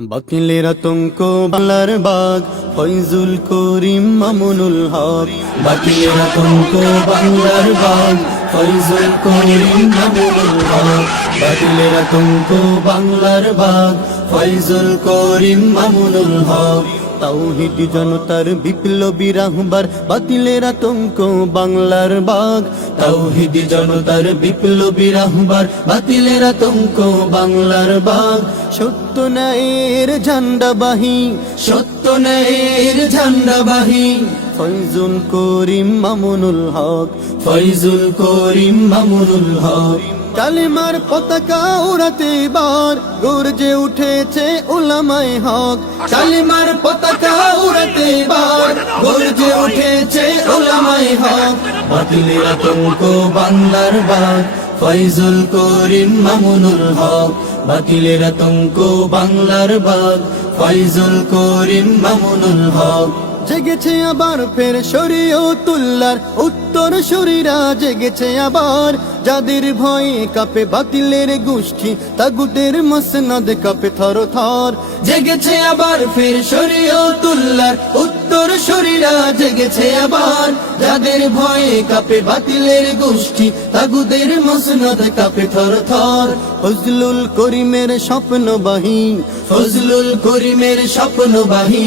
বাতিলের আতঙ্ক বাংলার বাগ ফয়জুল করিম মামুনুল হক। বাতিলের আতঙ্ক বাংলার বাগ ফয়জুল করিম মামুনুল হক। বাতিলের আতঙ্ক বাংলার বাগ ফয়জুল করিম মামুনুল হক। তাওহীদি জনতার বিপ্লবী রাহবার বাতিলের আতঙ্ক বাংলার বাগ। তাওহীদি জনতার বিপ্লবী রাহবার বাতিলের আতঙ্ক বাংলার বাগ। সত্য ন্যায়ের ঝান্ডাবাহী, সত্য ন্যায়ের ঝান্ডাবাহী ফয়জুল করিম মামুনুল হক। ফয়জুল করিম মামুনুল হক। কালেমার পতাকা উড়াতে এবার গর্জে উঠেছে উলামায়ে হক। কালেমার পতাকা উড়াতে এবার গর্জে উঠেছে উলামায়ে হক। বাতিলের আতঙ্ক বাংলার বাগ ফয়জুল করিম মামুনুল হক। বাতিলের আতঙ্ক বাংলার বাগ ফয়জুল করিম মামুনুল হক। জেগেছে আবার ফের শরীয়তুল্লাহর উত্তর শরীরা জেগেছে আবার। যাদের ভয়ে কাঁপে বাতিলের গোষ্ঠী তাগুতের মসনদ কাঁপে থর থর। জেগেছে আবার ফের শরীয়তুল্লাহর উত্তর শরীরা জেগেছে আবার। যাদের ভয়ে কাঁপে বাতিলের গোষ্ঠী তাগুতের মসনদ কাঁপে থর থর। ফজলুল করিমের স্বপ্নবাহী, ফজলুল করিমের স্বপ্নবাহী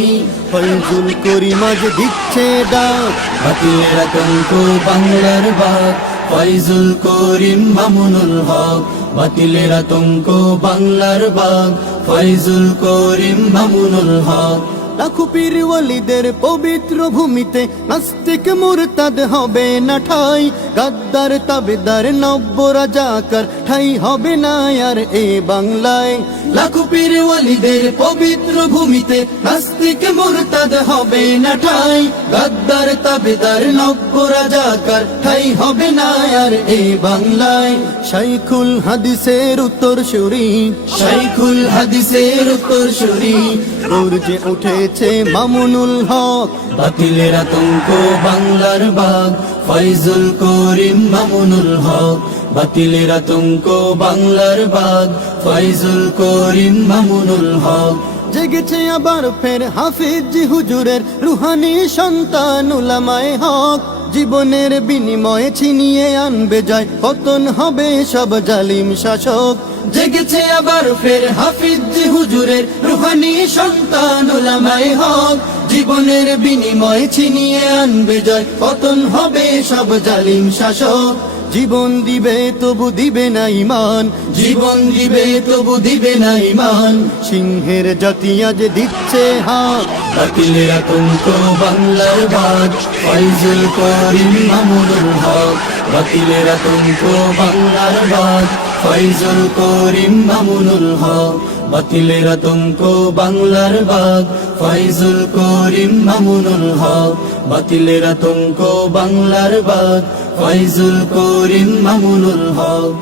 ফয়জুল করিম আজ দিচ্ছে ডাক। বাতিলের আতঙ্ক বাংলার বাগ ফয়জুল করিম মামুনুল হক। বাতিলের আতঙ্ক বাংলার বাগ ফয়জুল করিম মামুনুল হক। লাখো পীর ওয়ালিদের পবিত্র ভূমিতে নাস্তিক মুরতাদ হবে না ঠাই। গাদ্দার তাবেদার নব্য রাজাকার ঠাই হবে না আর এ বাংলায়। লাখো পীর ওয়ালিদের পবিত্র ভূমিতে নাস্তিক মুরতাদ হবে না ঠাই। গাদ্দার তাবেদার নব্য রাজাকার ঠাই হবে না আর এ বাংলায়। শাইখুল হাদিসের উত্তর সুরি, শাইখুল হাদিসের উত্তর সুরি গর্জে উঠেছে মামুনুল হক। বাতিলের আতঙ্ক বাংলার বাগ ফয়জুল করিম মামুনুল হক। বাতিলের আতঙ্ক বাংলার বাগ ফয়জুল করিম মামুনুল হক। জেগেছে আবার ফের হাফিজ হুজুরের রুহানি সন্তান উলামায়ে হক। জীবনের বিনিময়ে ছিনিয়ে আনবে যায় পতন হবে সব জালিম শাসক। জেগেছে আবার ফের হাফিজ হুজুরের রুহানি সন্তান উলামায়ে হক। জীবনের বিনিময়ে ছিনিয়ে আনবে যায় পতন হবে সব জালিম শাসক। জীবন দিবে তবু দিবে না ঈমান, জীবন দিবে তবু দিবে না ঈমান সিংহের জাতি আজ দিচ্ছে হাত। বাতিলের আতঙ্ক বাংলার বাগ ফয়জুল করিম মামুনুল হক। বাতিলের আতঙ্ক বাংলার বাগ ফয়জুল করিম মামুনুল হক। বাতিলের আতঙ্ক বাংলার বাগ ফয়জুল করিম মামুনুল হক। বাতিলের আতঙ্ক বাংলার বাগ ফয়জুল করিম মামুনুল হক।